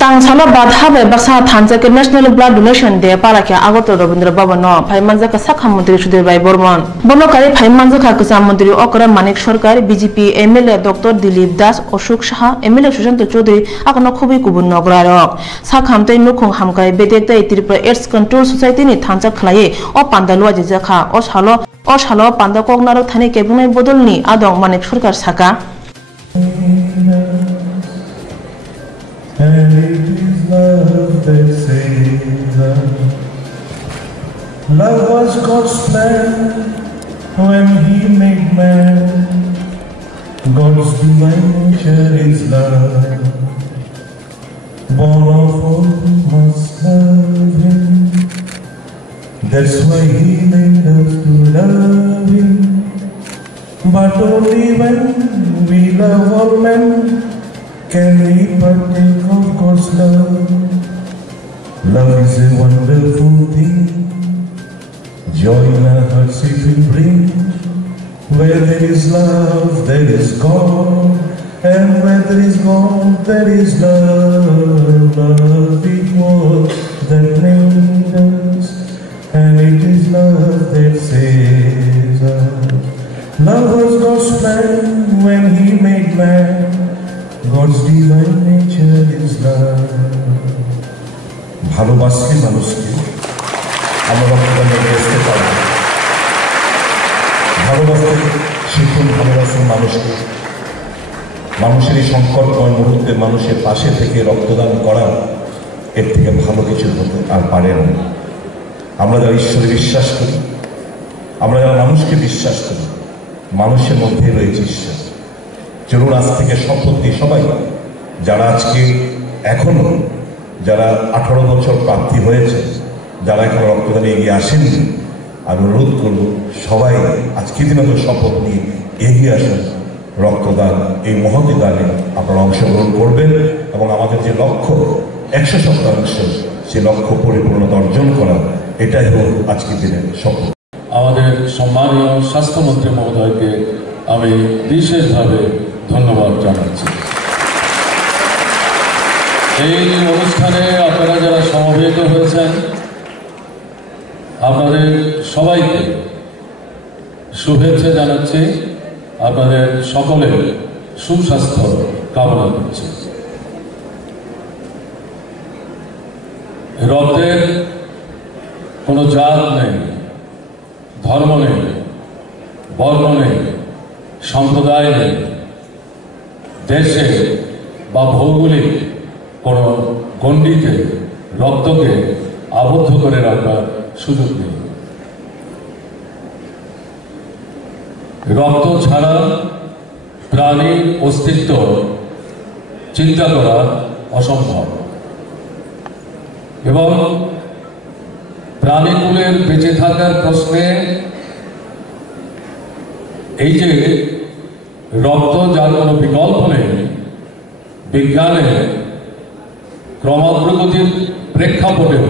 Tangsala badhabe basa thanjake National Blood Donation Day parake Agartala Rabindra Bhavano Phaimanjaka Sakha Mantri Sudhir Bhai Borman Bonokari Phaimanjaka Kasa Mantri Okra Manik Sarkar BJP MLA Dr. Dilip Das Oshok Shah MLA Sushant Chaudhary akono khubi kubun nograrok sakhamtai nukhung hamkai bedektai Tripura AIDS Control Society ni thanjak khlai o pandalwa jekha o salo panda kognarok thani kebunai bodolni adong Manik Sarkar saka And it is love that saves us. Love was God's plan when He made man. God's divine nature is love. Born of all must love Him. That's why He made us to love Him. But only when we love all men can we partake of God's love? Love is a wonderful thing. Joy in our hearts it will bring. Where there is love, there is God. And where there is God, there is love. Love is what that made us. And it is love that saves us. Love was God's plan when He made man. God's divine nature is love. ভালোবাসলে মানুষকে আমরা রক্তদানের চেষ্টা করি। ভালোবাসতে শিখুন, ভালোবাসুন মানুষকে। মানুষের এই সংকটময় মুহূর্তে মানুষের পাশে থেকে রক্তদান করা এর থেকে ভালো কিছু হতে আর পারে না। আমরা যারা ঈশ্বরে বিশ্বাস করি, আমরা যারা মানুষকে বিশ্বাস করি, মানুষের মধ্যে রয়েছে ঈশ্বর। চলুন আজ থেকে শপথ নিই সবাই, যারা আজকে এখনো যারা 18 বছর প্রার্থী হয়েছে, যারা এখন রক্তদানে এগিয়ে আসেননি, আমি অনুরোধ করব সবাই আজকের দিনে তো শপথ নিয়ে এগিয়ে আসুন। রক্তদান এই মহতী দানে আপনারা অংশগ্রহণ করবেন এবং আমাদের যে লক্ষ্য 100% সেই লক্ষ্য পরিপূর্ণতা অর্জন করা, এটাই হোক আজকের দিনের শপথ। আমাদের সম্মানীয় স্বাস্থ্যমন্ত্রী মহোদয়কে আমি বিশেষভাবে ধন্যবাদ জানাচ্ছি। এই অনুষ্ঠানে আপনারা যারা সমবেত হয়েছেন, আপনাদের সবাইকে শুভেচ্ছা জানাচ্ছি, আপনাদের সকলের সুস্বাস্থ্য কামনা করছি। রক্তের কোনো জাত নেই, ধর্ম নেই, বর্ণ নেই, সম্প্রদায় নেই, দেশে বা ভৌগোলিক কোনো গণ্ডিতে রক্তকে আবদ্ধ করে রাখার সুযোগ নেই। রক্ত ছাড়া প্রাণীর অস্তিত্ব চিন্তা করা অসম্ভব এবং প্রাণীকুলের বেঁচে থাকার প্রশ্নে এই যে রক্ত, যার কোনো বিকল্প নেই, বিজ্ঞানের ক্রমাগ্রগতির প্রেক্ষাপটেও